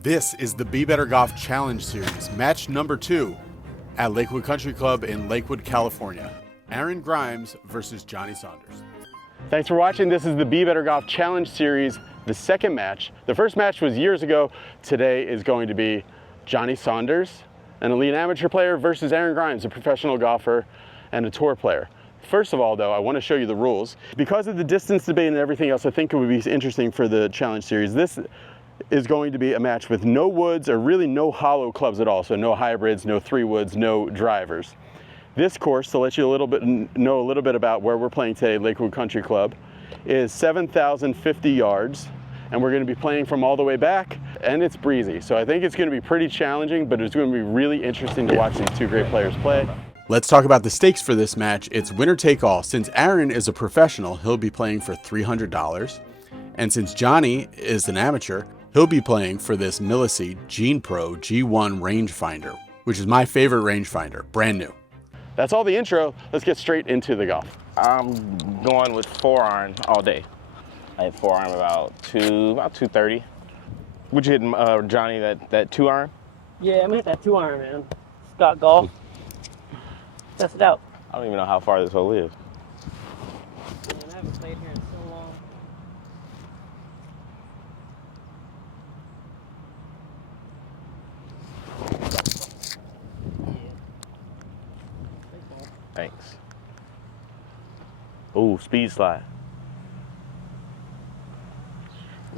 This is the Be Better Golf Challenge Series, match number 2 at Lakewood Country Club in Lakewood, California. Aaron Grimes versus Johnny Saunders. Thanks for watching. This is the Be Better Golf Challenge Series, the second match. The first match was years ago. Today is going to be Johnny Saunders, an elite amateur player, versus Aaron Grimes, a professional golfer and a tour player. First of all, though, I want to show you the rules. Because of the distance debate and everything else, I think it would be interesting for the challenge series. This is going to be a match with no woods or really no hollow clubs at all. So no hybrids, no 3 woods, no drivers. This course, to let you know a little bit about where we're playing today, Lakewood Country Club, is 7,050 yards. And we're going to be playing from all the way back, and it's breezy. So I think it's going to be pretty challenging, but it's going to be really interesting to watch these two great players play. Let's talk about the stakes for this match. It's winner take all. Since Aaron is a professional, he'll be playing for $300. And since Johnny is an amateur, he'll be playing for this Milliseed Gene Pro G1 rangefinder, which is my favorite rangefinder, brand new. That's all the intro. Let's get straight into the golf. I'm going with 4-iron all day. I hit 4-iron about 230. Would you hit, Johnny, that 2-iron? Yeah, I'm gonna hit that 2-iron, man. Scott Golf. Test it out. I don't even know how far this hole is. Man, I haven't played here in so long. Thanks. Ooh, speed slide.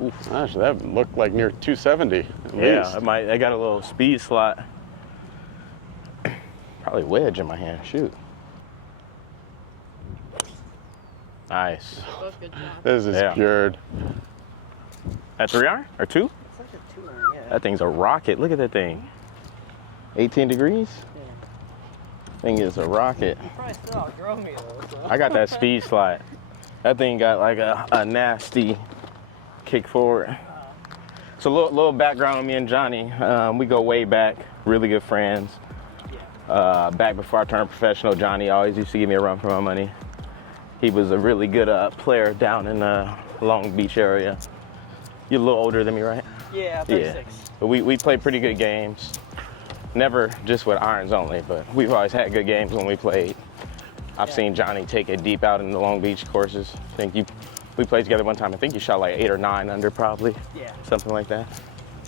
Ooh, gosh, that looked like near 270 at least. I got a little speed slide. Probably wedge in my hand, shoot. Nice. Good job. This is cured. At 3-iron or 2? It's like a 2-iron, yeah. That thing's a rocket. Look at that thing. 18 degrees? Yeah. Thing is a rocket. You probably still outgrow me though. So. I got that speed slide. That thing got like a nasty kick forward. So a little background on me and Johnny. We go way back, really good friends. Back before I turned professional, Johnny always used to give me a run for my money. He was a really good player down in the Long Beach area. You're a little older than me, right? Yeah, 36. Yeah. But we played pretty good games. Never just with irons only, but we've always had good games when we played. I've seen Johnny take it deep out in the Long Beach courses. I think we played together one time. I think you shot like 8 or 9 under probably. Yeah. Something like that.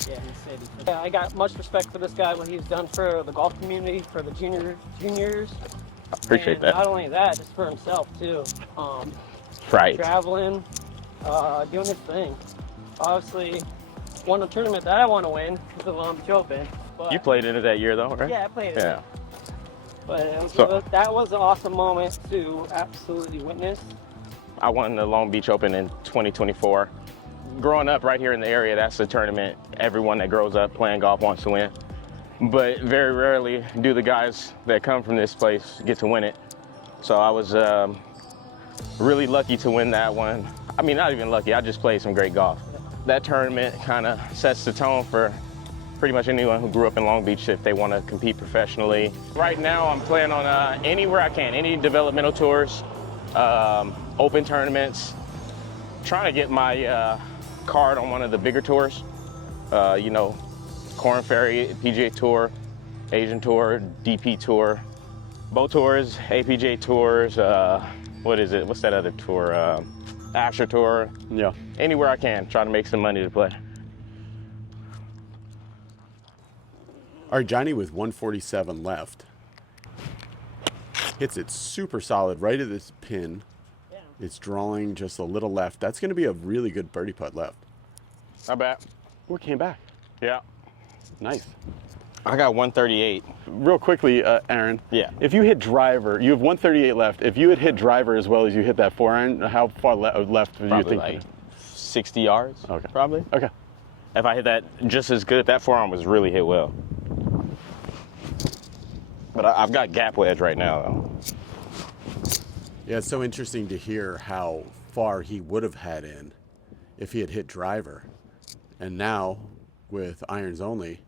Yeah, he said. Yeah, I got much respect for this guy, what he's done for the golf community, for the juniors. Appreciate that. Not only that, just for himself too. Right. Traveling, doing his thing. Obviously, won a tournament that I want to win, the Long Beach Open. But You played in it that year though, right? Yeah, I played it. Yeah. But that was an awesome moment to absolutely witness. I won the Long Beach Open in 2024. Growing up right here in the area, that's the tournament everyone that grows up playing golf wants to win. But very rarely do the guys that come from this place get to win it. So I was really lucky to win that one. I mean, not even lucky, I just played some great golf. That tournament kind of sets the tone for pretty much anyone who grew up in Long Beach if they want to compete professionally. Right now, I'm playing on anywhere I can, any developmental tours, open tournaments, trying to get my card on one of the bigger tours, Korn Ferry, PGA Tour, Asian Tour, DP Tour, Boat Tours, APJ Tours, what is it? What's that other tour? Asher Tour. Yeah. Anywhere I can, try to make some money to play. All right, Johnny with 147 left. Hits it super solid right at this pin. Yeah. It's drawing just a little left. That's going to be a really good birdie putt left. Not bad. Oh, it came back. Yeah. Nice. I got 138. Real quickly, Aaron. Yeah. If you hit driver, you have 138 left. If you had hit driver as well as you hit that 4-iron, how far left would you think? Like 60 yards. Okay. Probably. Okay. If I hit that just as good, that 4-iron was really hit well. But I've got gap wedge right now, though. Yeah, it's so interesting to hear how far he would have had in if he had hit driver. And now, with irons only,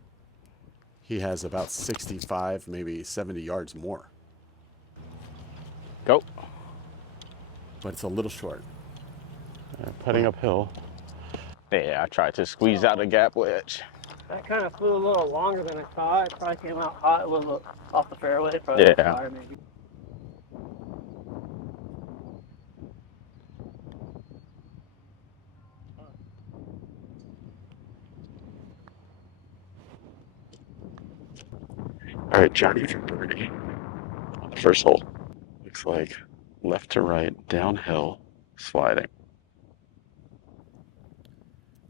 he has about 65, maybe 70 yards more. Go. But it's a little short. Putting uphill. Yeah, I tried to squeeze out a gap wedge. That kind of flew a little longer than I thought. It probably came out hot, a little off the fairway, probably Yeah. fire maybe. All right, Johnny for birdie on the first hole. Looks like left to right, downhill, sliding.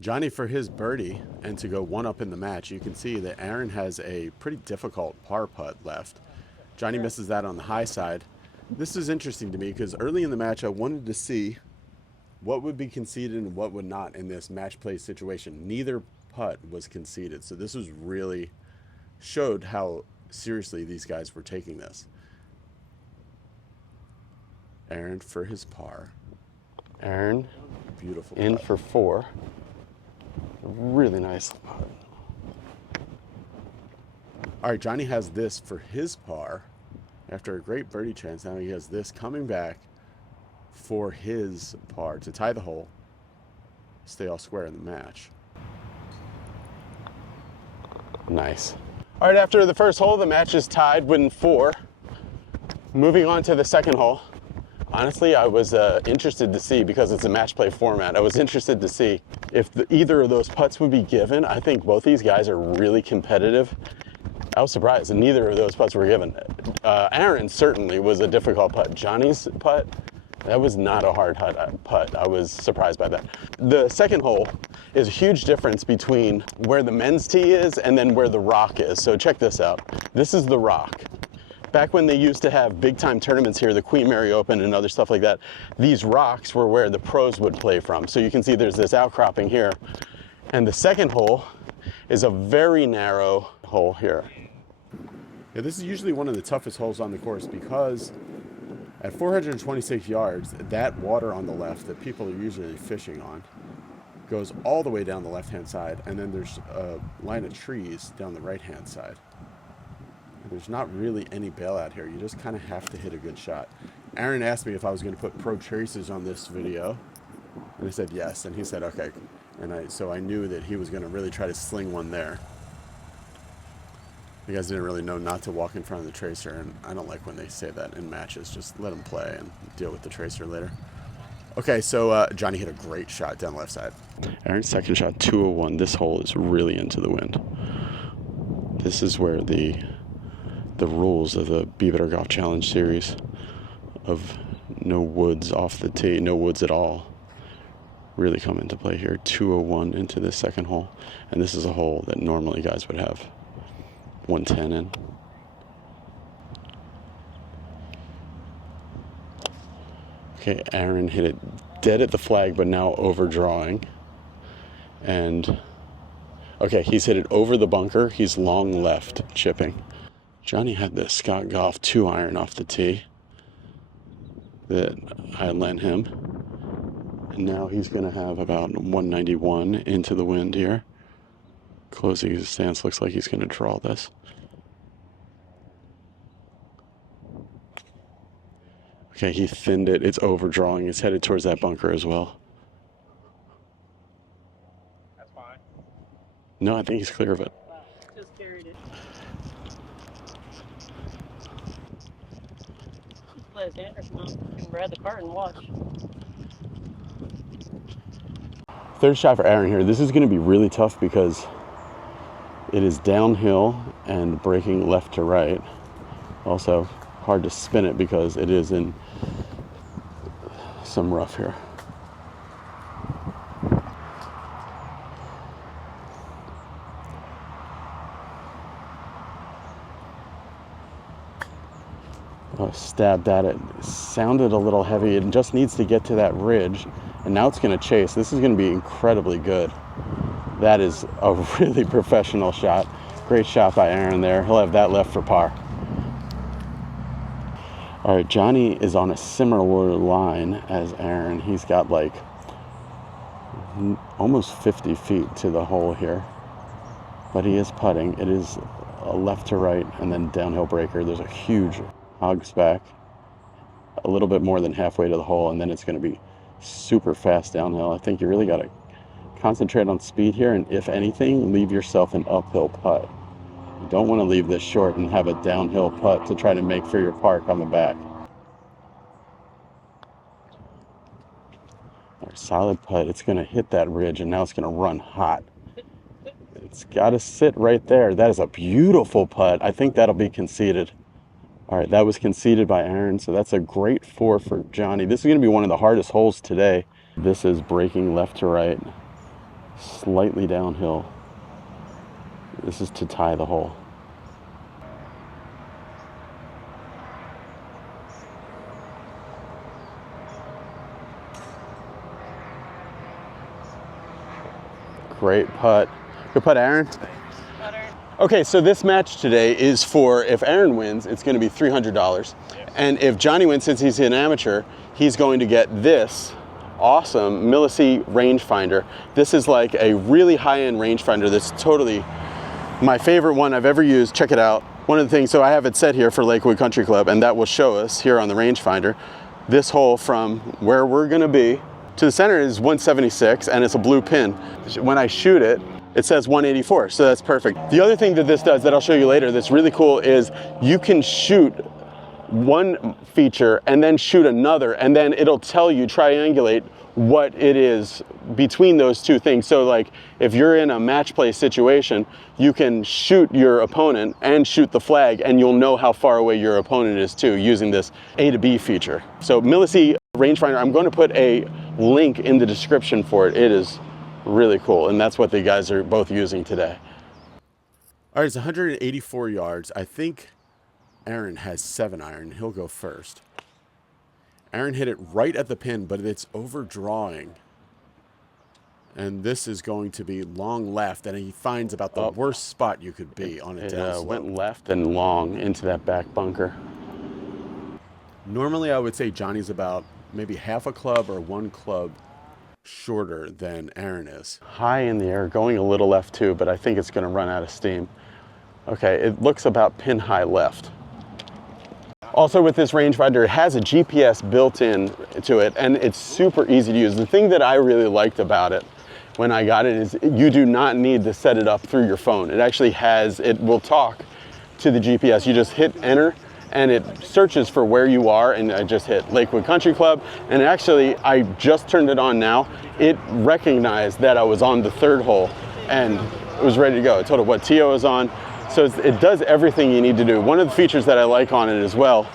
Johnny for his birdie, and to go one up in the match, you can see that Aaron has a pretty difficult par putt left. Johnny misses that on the high side. This is interesting to me because early in the match I wanted to see what would be conceded and what would not in this match play situation. Neither putt was conceded, so this was really showed how seriously these guys were taking this. Aaron for his par. Aaron, beautiful in putt. For 4. Really nice putt. All right, Johnny has this for his par. After a great birdie chance, now he has this coming back for his par to tie the hole, stay all square in the match. Nice. All right, after the first hole, the match is tied within 4. Moving on to the second hole. Honestly, I was interested to see, because it's a match play format, I was interested to see if either of those putts would be given. I think both these guys are really competitive. I was surprised that neither of those putts were given. Aaron certainly was a difficult putt. Johnny's putt, that was not a hard putt. I was surprised by that. The second hole is a huge difference between where the men's tee is and then where the rock is. So check this out. This is the rock. Back when they used to have big time tournaments here, the Queen Mary Open and other stuff like that, these rocks were where the pros would play from. So you can see there's this outcropping here. And the second hole is a very narrow hole here. Yeah, this is usually one of the toughest holes on the course because at 426 yards, that water on the left that people are usually fishing on goes all the way down the left-hand side, and then there's a line of trees down the right-hand side. There's not really any bailout here. You just kind of have to hit a good shot. Aaron asked me if I was going to put pro traces on this video, and I said yes, and he said okay. And so I knew that he was going to really try to sling one there. You guys didn't really know not to walk in front of the tracer, and I don't like when they say that in matches. Just let them play and deal with the tracer later. Okay, so Johnny hit a great shot down the left side. Aaron's second shot, 201. This hole is really into the wind. This is where the rules of the Be Better Golf Challenge series of no woods off the tee, no woods at all, really come into play here. 201 into this second hole, and this is a hole that normally guys would have 110 in. Okay, Aaron hit it dead at the flag, but now overdrawing. And okay, he's hit it over the bunker. He's long left, chipping. Johnny had the Scott Golf 2-iron off the tee that I lent him. And now he's going to have about 191 into the wind here. Closing his stance, looks like he's going to draw this. Okay, he thinned it. It's overdrawing. It's headed towards that bunker as well. That's fine. No, I think he's clear of it. Just carried it. Let his hand come out and grab the cart and watch. Third shot for Aaron here. This is going to be really tough because it is downhill and breaking left to right. Also, hard to spin it because it is in some rough here. Oh, stabbed at it. Sounded a little heavy. It just needs to get to that ridge, and now it's going to chase. This is going to be incredibly good. That is a really professional shot. Great shot by Aaron there. He'll have that left for par. All right, Johnny is on a similar line as Aaron. He's got like almost 50 feet to the hole here, but he is putting. It is a left to right and then downhill breaker. There's a huge hogs back, a little bit more than halfway to the hole, and then it's going to be super fast downhill. I think you really got to concentrate on speed here, and if anything, leave yourself an uphill putt. You don't want to leave this short and have a downhill putt to try to make for your par coming back. All right, solid putt. It's going to hit that ridge, and now it's going to run hot. It's got to sit right there. That is a beautiful putt. I think that'll be conceded. All right, that was conceded by Aaron, so that's a great 4 for Johnny. This is going to be one of the hardest holes today. This is breaking left to right, slightly downhill. This is to tie the hole. Great putt. Good putt, Aaron. Okay, so this match today is for, if Aaron wins, it's going to be $300. And if Johnny wins, since he's an amateur, he's going to get this awesome Millisea rangefinder. This is like a really high-end rangefinder that's totally my favorite one I've ever used. Check it out. One of the things, so I have it set here for Lakewood Country Club, and that will show us here on the rangefinder. This hole from where we're going to be to the center is 176, and it's a blue pin. When I shoot it, it says 184, so that's perfect. The other thing that this does that I'll show you later that's really cool is you can shoot one feature and then shoot another, and then it'll tell you, triangulate what it is between those two things. So like if you're in a match play situation, you can shoot your opponent and shoot the flag, and you'll know how far away your opponent is too using this A to B feature. So Millisea rangefinder, I'm going to put a link in the description for it. It is really cool, and that's what the guys are both using today. All right, it's 184 yards. I think Aaron has 7-iron. He'll go first. Aaron hit it right at the pin, but it's overdrawing. And this is going to be long left, and he finds about the worst spot you could be on a downslope. It went left and long into that back bunker. Normally, I would say Johnny's about maybe half a club or one club shorter than Aaron is. High in the air, going a little left too, but I think it's going to run out of steam. Okay, it looks about pin high left. Also with this rangefinder, it has a GPS built in to it, and it's super easy to use. The thing that I really liked about it when I got it is you do not need to set it up through your phone. It actually has, it will talk to the GPS. You just hit enter, and it searches for where you are, and I just hit Lakewood Country Club, and actually I just turned it on now. It recognized that I was on the third hole, and it was ready to go. It told it what tee I was on, so it does everything you need to do. One of the features that I like on it as well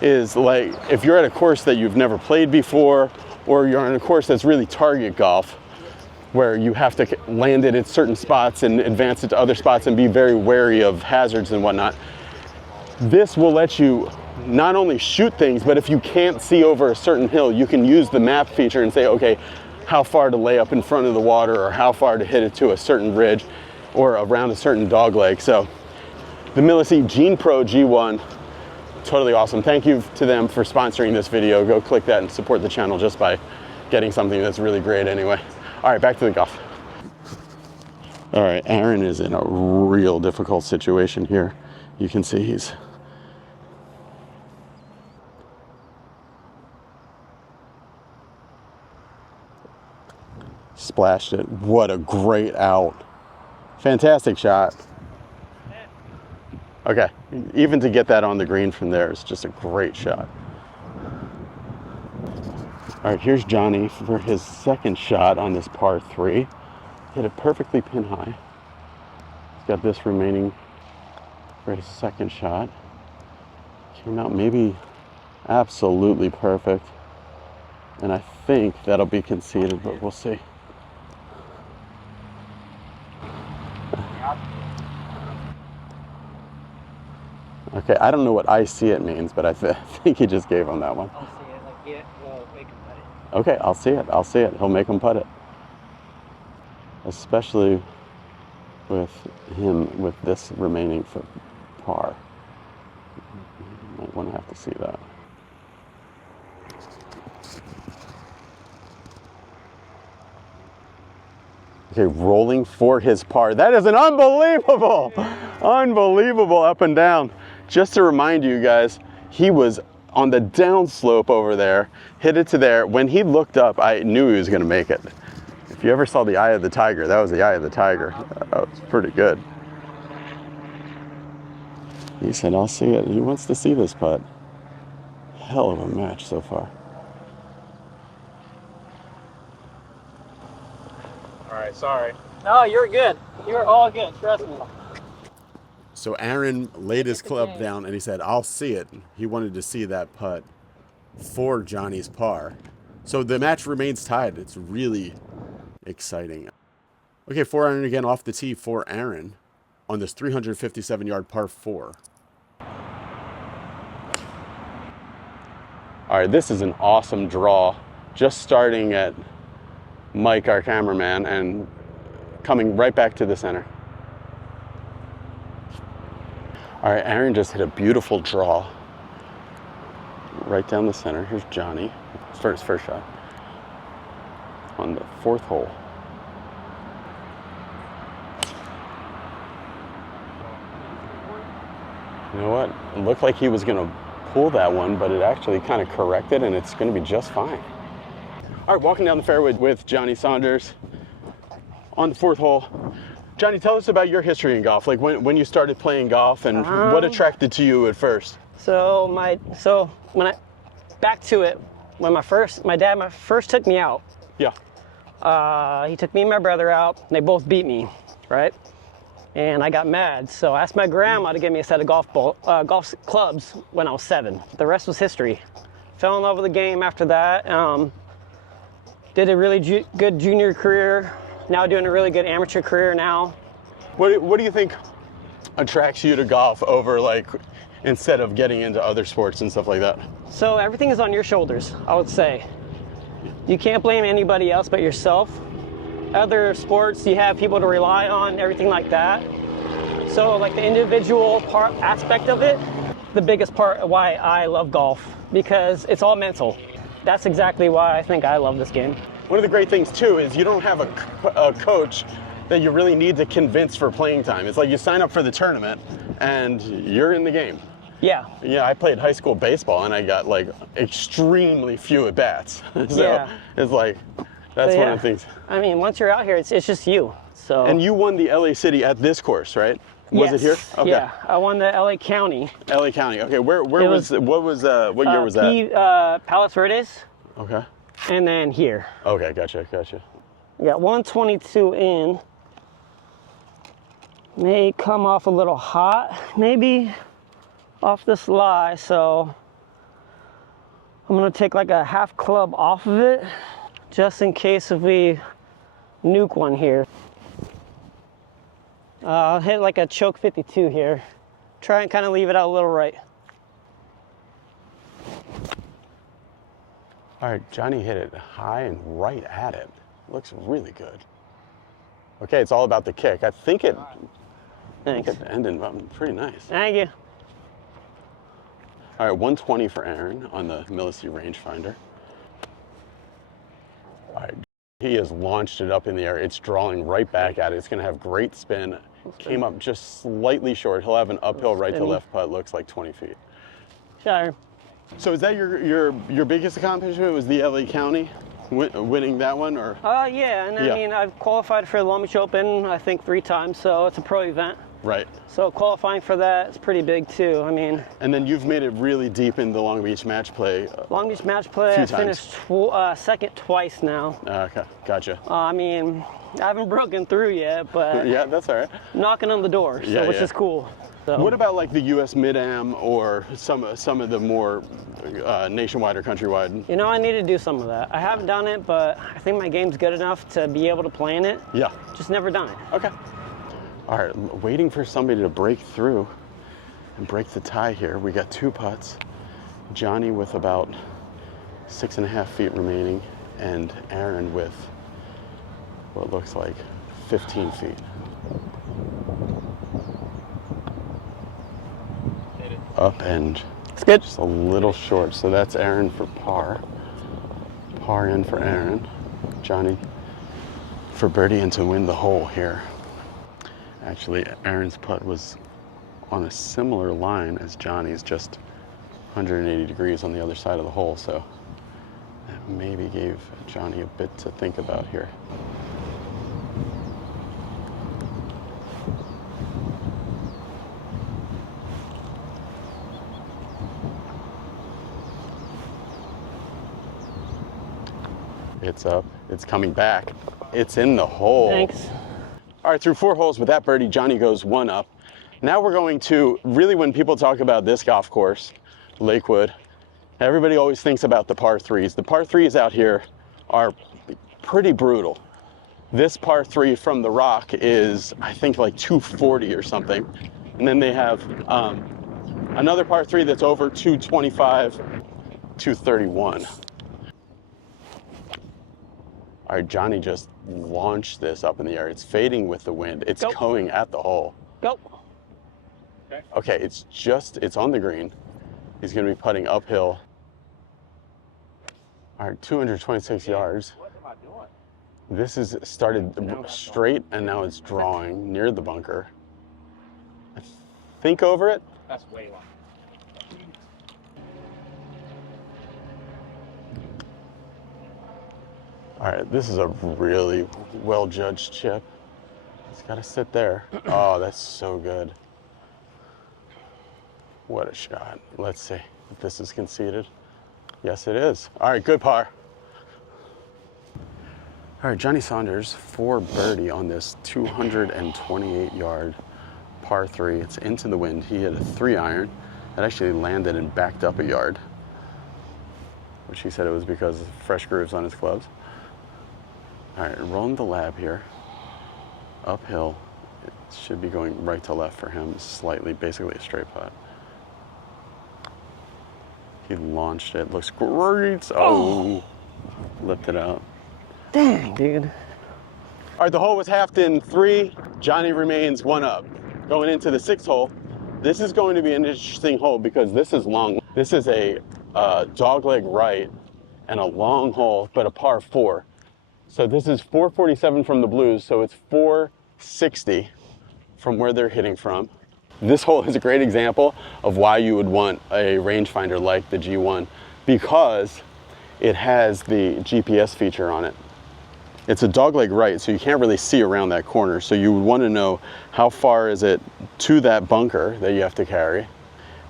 is, like, if you're at a course that you've never played before, or you're on a course that's really target golf, where you have to land it at certain spots and advance it to other spots and be very wary of hazards and whatnot, this will let you not only shoot things, but if you can't see over a certain hill, you can use the map feature and say, okay, how far to lay up in front of the water, or how far to hit it to a certain ridge or around a certain dog leg. So the Millisea Gene Pro G1, totally awesome. Thank you to them for sponsoring this video. Go click that and support the channel just by getting something that's really great anyway. All right, back to the golf. All right, Aaron is in a real difficult situation here. You can see he's splashed it. What a great out. Fantastic shot. Okay, even to get that on the green from there is just a great shot. All right, here's Johnny for his second shot on this par 3. Hit it perfectly pin high. He's got this remaining for his second shot. Came out maybe absolutely perfect. And I think that'll be conceded, but we'll see. Okay, I don't know what I see it means, but I think he just gave him that one. I'll see it. Like, yeah, well, make him put it. Okay, I'll see it. I'll see it. He'll make him putt it. Especially with him with this remaining for par. You might want to have to see that. Okay, rolling for his par. That is an unbelievable up and down. Just to remind you guys, he was on the downslope over there, hit it to there. When he looked up, I knew he was gonna make it. If you ever saw the eye of the tiger, that was the eye of the tiger. That was pretty good. He said, I'll see it. He wants to see this putt. Hell of a match so far. All right, sorry. No, you're good. You're all good. Trust me. So Aaron laid his club down and he said, I'll see it. He wanted to see that putt for Johnny's par. So the match remains tied. It's really exciting. Okay, 4-iron again off the tee for Aaron on this 357-yard par 4. All right, this is an awesome draw. Just starting at Mike, our cameraman, and coming right back to the center. All right, Aaron just hit a beautiful draw right down the center. Here's Johnny. Start his first shot on the 4th hole. You know what? It looked like he was going to pull that one, but it actually kind of corrected, and it's going to be just fine. All right, walking down the fairway with Johnny Saunders on the 4th hole. Johnny, tell us about your history in golf. Like when you started playing golf, and what attracted to you at first? Back to it, when my dad first took me out. Yeah. He took me and my brother out, and they both beat me, right? And I got mad, so I asked my grandma to give me a set of golf clubs when I was 7. The rest was history. Fell in love with the game after that. Did a really good junior career. Now doing a really good amateur career now. What do you think attracts you to golf over, like, instead of getting into other sports and stuff like that? So everything is on your shoulders, I would say. You can't blame anybody else but yourself. Other sports, you have people to rely on, everything like that. So like the individual aspect of it, the biggest part of why I love golf, because it's all mental. That's exactly why I think I love this game. One of the great things too is you don't have a coach that you really need to convince for playing time. It's like you sign up for the tournament and you're in the game. Yeah. Yeah, I played high school baseball and I got like extremely few at bats. So yeah. It's like, that's one of the things. I mean, once you're out here, it's just you. So. And you won the LA City at this course, right? Was it here? Okay. Yeah, I won the LA County. LA County. Okay, what year was that? Palos Verdes. Okay. And then here. Okay, gotcha. We got 122 in. May come off a little hot, maybe off this lie, so I'm gonna take like a half club off of it, just in case if we nuke one here. I'll hit like a choke 52 here. Try and kind of leave it out a little right. All right, Johnny hit it high and right at it. Looks really good. Okay, it's all about the kick. I think it ended pretty nice. Thank you. All right, 120 for Aaron on the Millisy rangefinder. All right, he has launched it up in the air. It's drawing right back at it. It's gonna have great spin. Came up just slightly short. He'll have an uphill right to left putt, looks like 20 feet. Sure. So is that your biggest accomplishment, was the LA County, winning that one, or? Yeah, and I mean, I've qualified for the Long Beach Open, I think 3 times, so it's a pro event. Right. So qualifying for that is pretty big too, I mean. And then you've made it really deep in the Long Beach match play. Long Beach match play, I finished second twice now. Okay, gotcha. I mean, I haven't broken through yet, but yeah, that's all right. Knocking on the door, which is cool. So. What about like the U.S. Mid-Am or some of the more nationwide or countrywide? You know, I need to do some of that. I haven't done it, but I think my game's good enough to be able to play in it. Yeah. Just never done it. Okay. All right, waiting for somebody to break through and break the tie here. We got 2 putts. Johnny with about 6.5 feet remaining, and Aaron with what looks like 15 feet. Up and it's good. Just a little short. So that's Aaron for par. Par in for Aaron. Johnny for birdie and to win the hole here. Actually, Aaron's putt was on a similar line as Johnny's, just 180 degrees on the other side of the hole, so that maybe gave Johnny a bit to think about here. It's up, it's coming back. It's in the hole. Thanks. All right, through 4 holes with that birdie, Johnny goes 1 up. Now we're going to, really when people talk about this golf course, Lakewood, everybody always thinks about the par 3s. The par 3s out here are pretty brutal. This par 3 from the rock is, I think, like 240 or something. And then they have another par 3 that's over 225, 231. All right, Johnny just launched this up in the air. It's fading with the wind. It's going at the hole. Go. Okay, it's on the green. He's gonna be putting uphill. All right, 226 yards. What am I doing? This is started straight and now it's drawing near the bunker. I think over it. That's way long. All right, this is a really well-judged chip. It's got to sit there. Oh, that's so good. What a shot. Let's see if this is conceded. Yes, it is. All right, good par. All right, Johnny Saunders for birdie on this 228-yard par 3. It's into the wind. He hit a 3-iron. It actually landed and backed up a yard, which he said it was because of fresh grooves on his clubs. All right, rolling the lab here. Uphill. It should be going right to left for him, slightly, basically a straight putt. He launched it. Looks great. Oh, lifted out. Dang, dude. All right, the hole was halved in 3. Johnny remains 1 up. Going into the 6th hole, this is going to be an interesting hole because this is long. This is a dogleg right and a long hole, but a par 4. So this is 447 from the blues, so it's 460 from where they're hitting from. This hole is a great example of why you would want a rangefinder like the G1 because it has the GPS feature on it. It's a dogleg right, so you can't really see around that corner. So you would want to know how far is it to that bunker that you have to carry,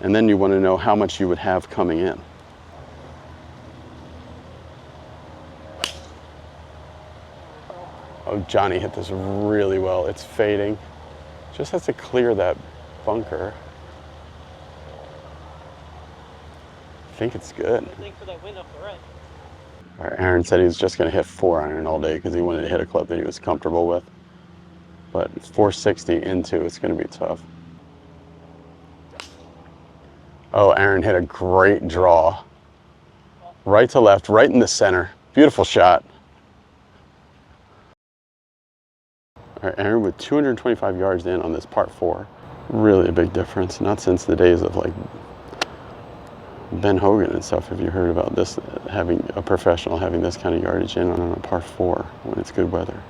and then you want to know how much you would have coming in. Oh, Johnny hit this really well. It's fading. Just has to clear that bunker. I think it's good. For that wind up the right. All right, Aaron said he was just going to hit 4-iron all day because he wanted to hit a club that he was comfortable with. But 460 into, it's going to be tough. Oh, Aaron hit a great draw. Right to left, right in the center. Beautiful shot. All right, Aaron with 225 yards in on this par 4. Really a big difference. Not since the days of like Ben Hogan and stuff. Have you heard about this, having a professional having this kind of yardage in on a par 4 when it's good weather?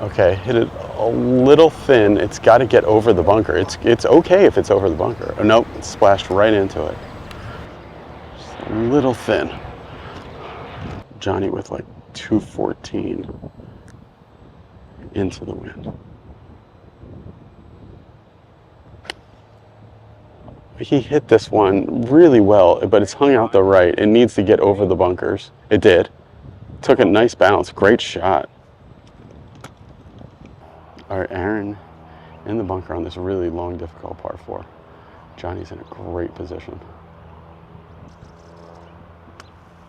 Okay, hit it a little thin. It's got to get over the bunker. It's okay if it's over the bunker. Oh, nope, it splashed right into it. Just a little thin. Johnny with like 214 into the wind. He hit this one really well, but it's hung out the right. It needs to get over the bunkers. It did. Took a nice bounce. Great shot. All right, Aaron in the bunker on this really long, difficult par 4. Johnny's in a great position.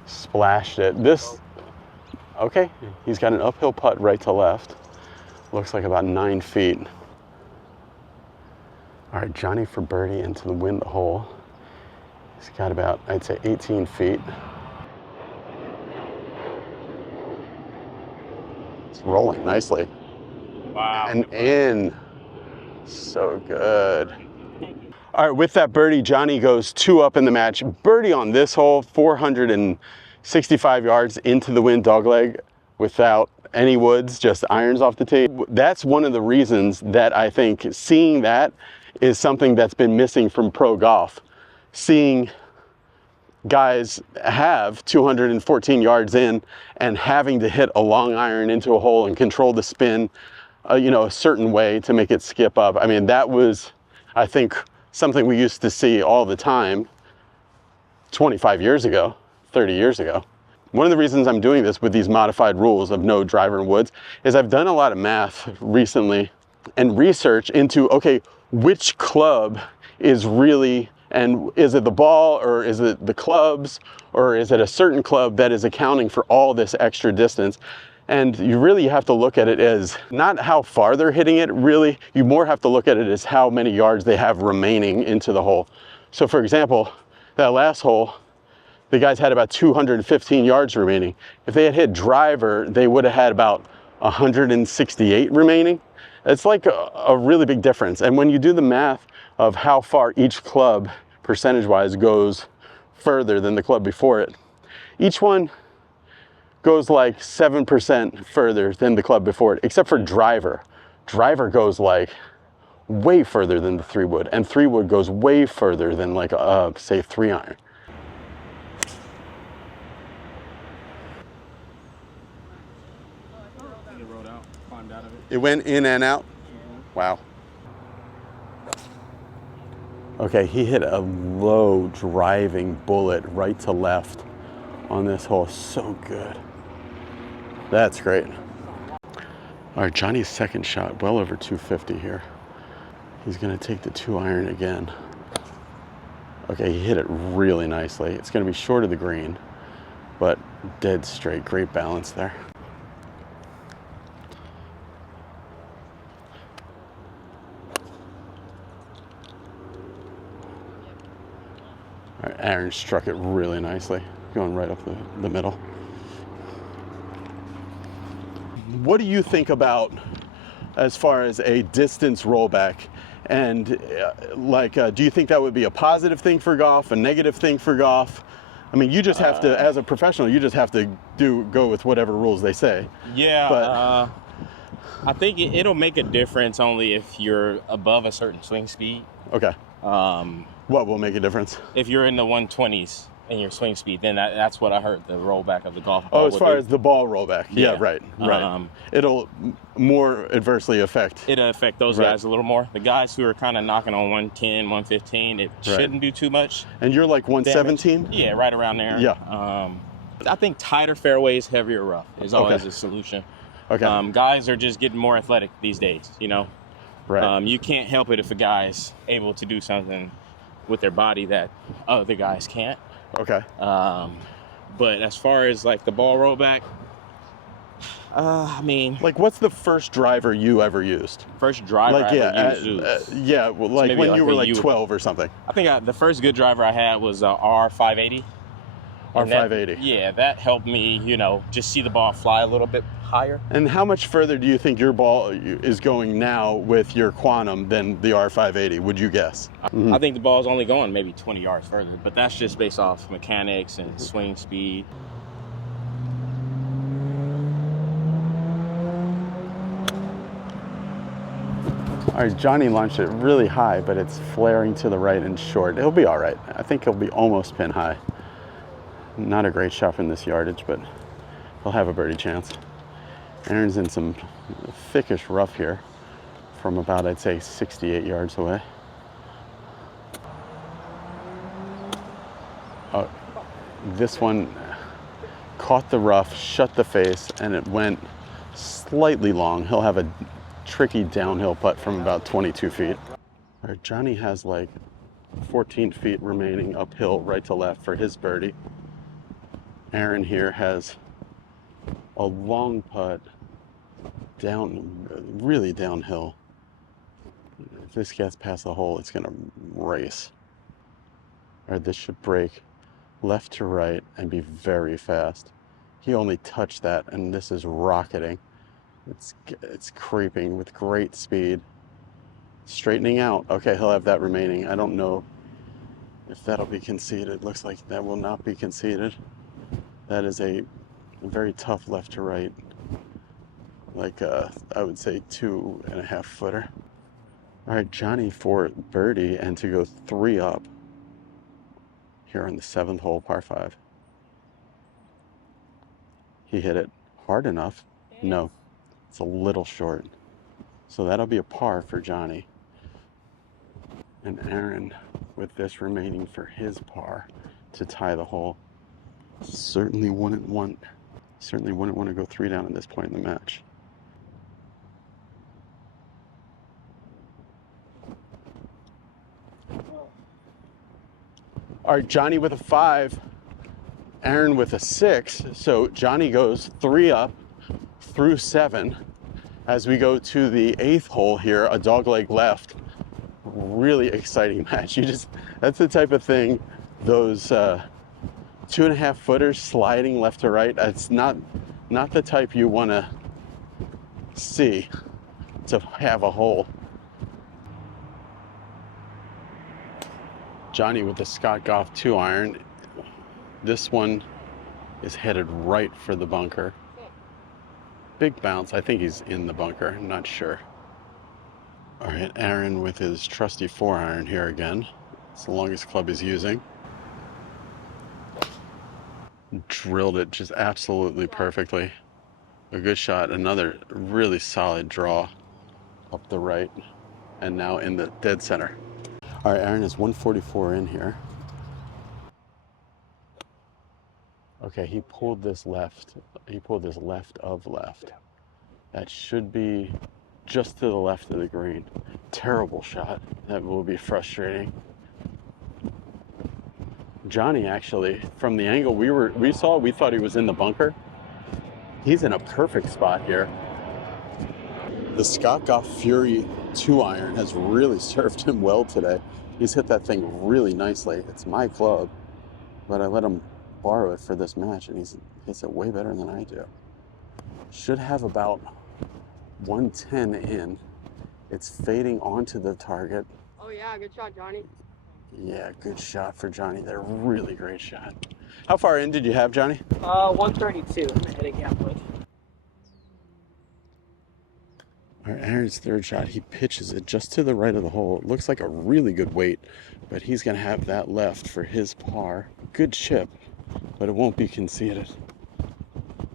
Splashed it. Okay, he's got an uphill putt right to left. Looks like about 9 feet. All right, Johnny for birdie into the wind the hole. He's got about, I'd say, 18 feet. It's rolling nicely. Wow. And in. So good. All right, with that birdie, Johnny goes 2 up in the match. Birdie on this hole, 465 yards into the wind dogleg without any woods, just irons off the tee. That's one of the reasons that I think seeing that is something that's been missing from pro golf. Seeing guys have 214 yards in and having to hit a long iron into a hole and control the spin, you know, a certain way to make it skip up. I mean, that was, I think, something we used to see all the time 25 years ago, 30 years ago. One of the reasons I'm doing this with these modified rules of no driver in woods is I've done a lot of math recently and research into, okay, which club is really, and is it the ball or is it the clubs or is it a certain club that is accounting for all this extra distance? And you really have to look at it as not how far they're hitting it, really. You more have to look at it as how many yards they have remaining into the hole. So for example, that last hole, the guys had about 215 yards remaining. If they had hit driver, they would have had about 168 remaining. It's like a really big difference. And when you do the math of how far each club percentage-wise goes further than the club before it, each one goes like 7% further than the club before it, except for driver. Driver goes like way further than the 3-wood, and 3-wood goes way further than like say 3-iron. It went in and out? Wow. Okay, he hit a low driving bullet right to left on this hole. So good. That's great. All right, Johnny's second shot, well over 250 here. He's gonna take the 2-iron again. Okay, he hit it really nicely. It's gonna be short of the green, but dead straight, great balance there. All right, Aaron struck it really nicely, going right up the middle. What do you think about as far as a distance rollback? And do you think that would be a positive thing for golf, a negative thing for golf? I mean, you just have to, as a professional, you just have to go with whatever rules they say. Yeah, but I think it'll make a difference only if you're above a certain swing speed. Okay. What will make a difference? If you're in the 120s in your swing speed, then that's what I heard the rollback of the golf ball. Oh, as far as the ball rollback. Yeah, right. It'll more adversely affect. It'll affect those guys a little more. The guys who are kind of knocking on 110, 115, it shouldn't do too much. And you're like 117? Yeah, right around there. Yeah. I think tighter fairways, heavier rough is always a solution. Okay. Guys are just getting more athletic these days, you know. Right. You can't help it if a guy's able to do something with their body that other guys can't. Okay. But as far as like the ball rollback, I mean, like, what's the first driver you ever used? First driver I ever used. Yeah, well, like so when you were like 12 or something. I think the first good driver I had was R580. R580. That helped me, you know, just see the ball fly a little bit higher. And how much further do you think your ball is going now with your Quantum than the R580, would you guess? I think the ball's only going maybe 20 yards further, but that's just based off mechanics and swing speed. All right, Johnny launched it really high, but it's flaring to the right and short. It'll be all right. I think he'll be almost pin high. Not a great shot from this yardage, but he'll have a birdie chance. Aaron's in some thickish rough here from about, I'd say, 68 yards away. Oh, this one caught the rough, shut the face, and it went slightly long. He'll have a tricky downhill putt from about 22 feet. All right, Johnny has like 14 feet remaining uphill right to left for his birdie. Aaron here has a long putt down, really downhill. If this gets past the hole, it's gonna race. All right, this should break left to right and be very fast. He only touched that, and this is rocketing. It's creeping with great speed. Straightening out. Okay, he'll have that remaining. I don't know if that'll be conceded. Looks like that will not be conceded. That is a very tough left to right. Like I would say 2.5 footer. All right, Johnny for birdie and to go 3 up here on the 7th hole, par 5. He hit it hard enough. No, it's a little short. So that'll be a par for Johnny. And Aaron, with this remaining for his par to tie the hole, certainly wouldn't want to go 3 down at this point in the match. All right, Johnny with a 5, Aaron with a 6. So Johnny goes 3 up through 7 as we go to the 8th hole here, a dogleg left. Really exciting match. That's the type of thing, those 2.5 footers sliding left to right. It's not the type you want to see to have a hole. Johnny with the Scott Goff 2-iron. This one is headed right for the bunker. Big bounce. I think he's in the bunker. I'm not sure. All right, Aaron with his trusty 4-iron here again. It's the longest club he's using. Drilled it just absolutely perfectly. A good shot. Another really solid draw up the right. And now in the dead center. All right, Aaron is 144 in here. Okay, he pulled this left. He pulled this left of left. That should be just to the left of the green. Terrible shot. That will be frustrating. Johnny, actually, from the angle we saw, we thought he was in the bunker. He's in a perfect spot here. The Scott Goff Fury 2-iron has really served him well today. He's hit that thing really nicely. It's my club, but I let him borrow it for this match, and he hits it way better than I do. Should have about 110 in. It's fading onto the target. Oh yeah, good shot, Johnny. Yeah, good shot for Johnny there. Really great shot. How far in did you have, Johnny? 132. I'm heading halfway. All right, Aaron's 3rd shot, he pitches it just to the right of the hole. It looks like a really good weight, but he's going to have that left for his par. Good chip, but it won't be conceded.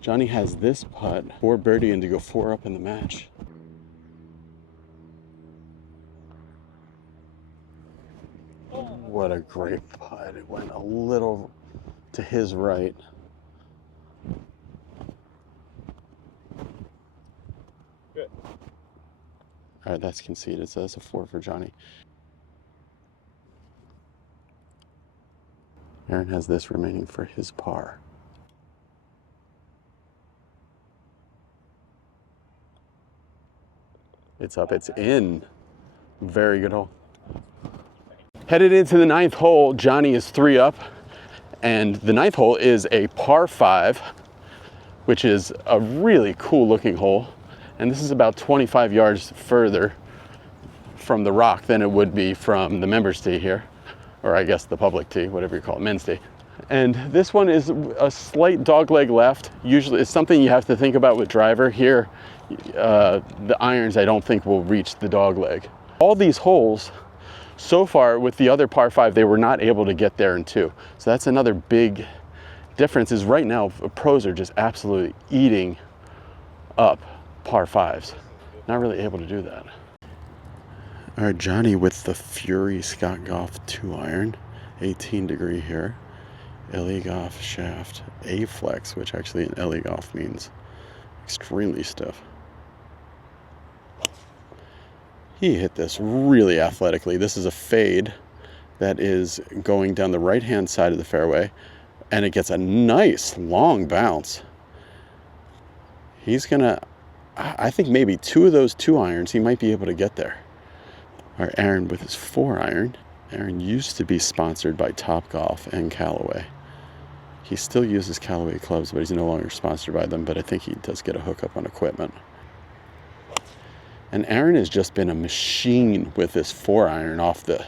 Johnny has this putt for birdie and to go 4 up in the match. What a great putt. It went a little to his right. Good. All right, that's conceded, so that's a 4 for Johnny. Aaron has this remaining for his par. It's up, it's in. Very good hole. Headed into the 9th hole, Johnny is 3 up, and the 9th hole is a par 5, which is a really cool looking hole. And this is about 25 yards further from the rock than it would be from the members tee here, or I guess the public tee, whatever you call it, men's tee. And this one is a slight dogleg left. Usually it's something you have to think about with driver. Here, the irons I don't think will reach the dogleg. All these holes, so far with the other par 5, they were not able to get there in 2. So that's another big difference, is right now pros are just absolutely eating up par 5s. Not really able to do that. All right, Johnny with the Fury Scott Goff 2-iron, 18 degree here. Ellie Goff shaft, A-flex, which actually in Ellie Goff means extremely stiff. He hit this really athletically. This is a fade that is going down the right-hand side of the fairway, and it gets a nice long bounce. He's gonna, I think maybe 2 of those 2-irons, he might be able to get there. All right, Aaron with his 4-iron. Aaron used to be sponsored by Topgolf and Callaway. He still uses Callaway clubs, but he's no longer sponsored by them, but I think he does get a hookup on equipment. And Aaron has just been a machine with this 4-iron off the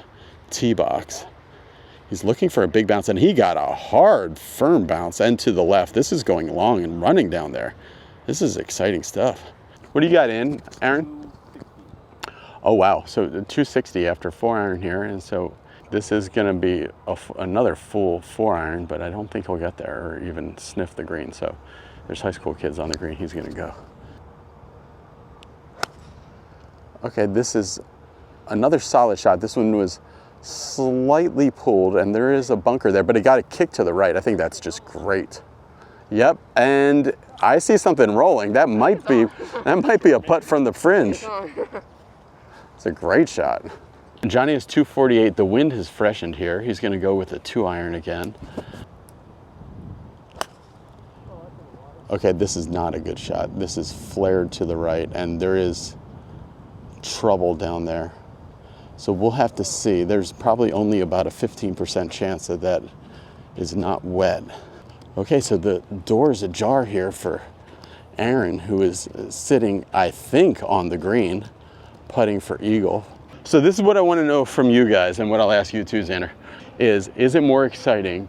tee box. He's looking for a big bounce, and he got a hard, firm bounce and to the left. This is going long and running down there. This is exciting stuff. What do you got in, Aaron? Oh wow, so 260 after 4-iron here, and so this is gonna be another full 4-iron, but I don't think he'll get there or even sniff the green. So there's high school kids on the green, he's gonna go. Okay, this is another solid shot. This one was slightly pulled, and there is a bunker there, but it got a kick to the right. I think that's just great. Yep, and I see something rolling. That might be a putt from the fringe. It's a great shot. Johnny is 248. The wind has freshened here. He's going to go with a 2-iron again. Okay, this is not a good shot. This is flared to the right, and there is trouble down there. So we'll have to see. There's probably only about a 15% chance that that is not wet. Okay, so the door is ajar here for Aaron, who is sitting, I think, on the green, putting for eagle. So this is what I want to know from you guys, and what I'll ask you too, Xander, is it more exciting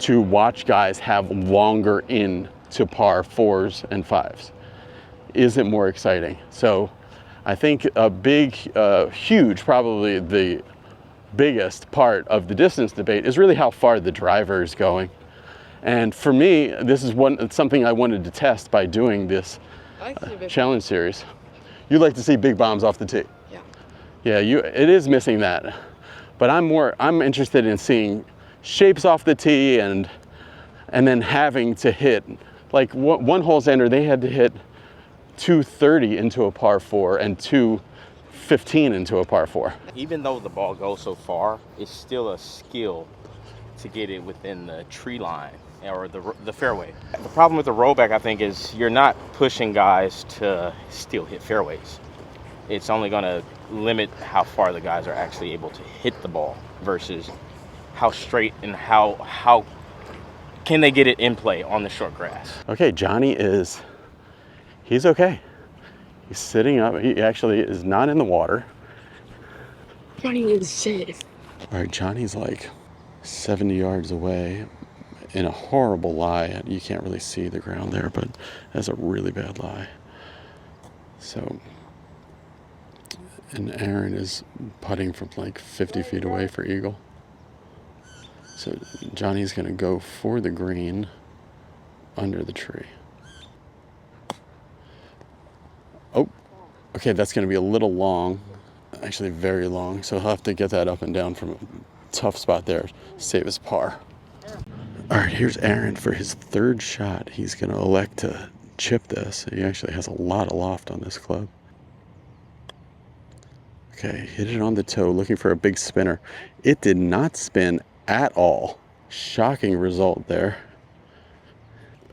to watch guys have longer in to par 4s and 5s? Is it more exciting? So I think a big, huge, probably the biggest part of the distance debate is really how far the driver is going. And for me, this is something I wanted to test by doing this challenge series. You like to see big bombs off the tee. Yeah, it is missing that. But I'm interested in seeing shapes off the tee and then having to hit, like one hole, Xander, they had to hit 230 into a par 4 and 215 into a par 4. Even though the ball goes so far, it's still a skill to get it within the tree line or the fairway. The problem with the rollback, I think, is you're not pushing guys to still hit fairways. It's only going to limit how far the guys are actually able to hit the ball versus how straight and how can they get it in play on the short grass. Okay, Johnny he's okay. He's sitting up. He actually is not in the water. Johnny is safe. All right, Johnny's like 70 yards away in a horrible lie. You can't really see the ground there, but that's a really bad lie. So, and Aaron is putting from like 50 feet away for eagle. So Johnny's gonna go for the green under the tree. Oh, okay, that's gonna be a little long, actually very long. So he'll have to get that up and down from a tough spot there, save his par. All right, here's Aaron for his third shot. He's gonna elect to chip this. He actually has a lot of loft on this club. Okay, hit it on the toe, looking for a big spinner. It did not spin at all. Shocking result there.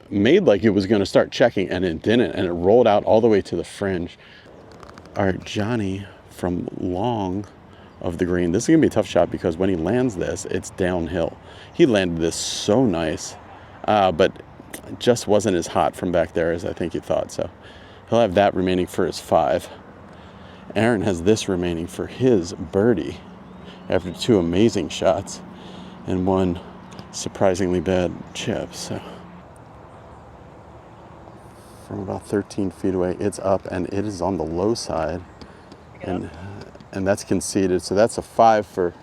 Made like it was gonna start checking, and it didn't, and it rolled out all the way to the fringe. All right, Johnny from long of the green. This is gonna be a tough shot because when he lands this, it's downhill. He landed this so nice, but it just wasn't as hot from back there as I think he thought. So he'll have that remaining for his 5. Aaron has this remaining for his birdie after 2 amazing shots and 1 surprisingly bad chip. So from about 13 feet away, it's up, and it is on the low side, and that's conceded. So that's a 5 for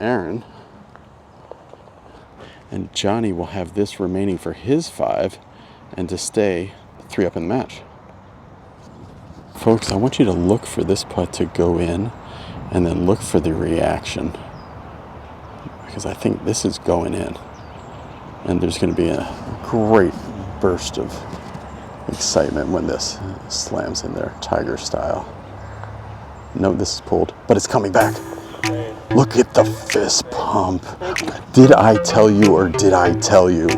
Aaron. And Johnny will have this remaining for his 5 and to stay 3 up in the match. Folks, I want you to look for this putt to go in and then look for the reaction, because I think this is going in, and there's going to be a great burst of excitement when this slams in there, Tiger style. No, this is pulled, but it's coming back. Look at the fist pump. Did I tell you, or did I tell you?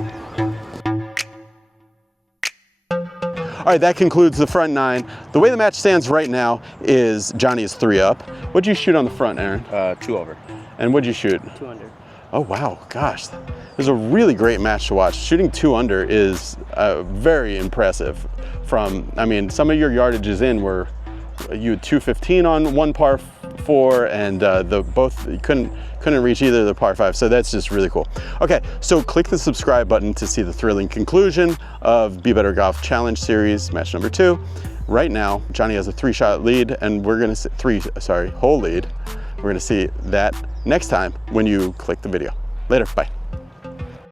All right, that concludes the front 9. The way the match stands right now is Johnny is 3 up. What'd you shoot on the front, Aaron? 2 over. And what'd you shoot? 2 under. Oh, wow, gosh. It was a really great match to watch. Shooting 2 under is very impressive. I mean, some of your yardages in were, you had 215 on 1 par 4, and you couldn't reach either of the par 5, so that's just really cool. Okay, so click the subscribe button to see the thrilling conclusion of Be Better Golf Challenge Series, match number 2. Right now, Johnny has a 3-shot lead, and we're gonna see hole lead. We're gonna see that next time when you click the video. Later, bye.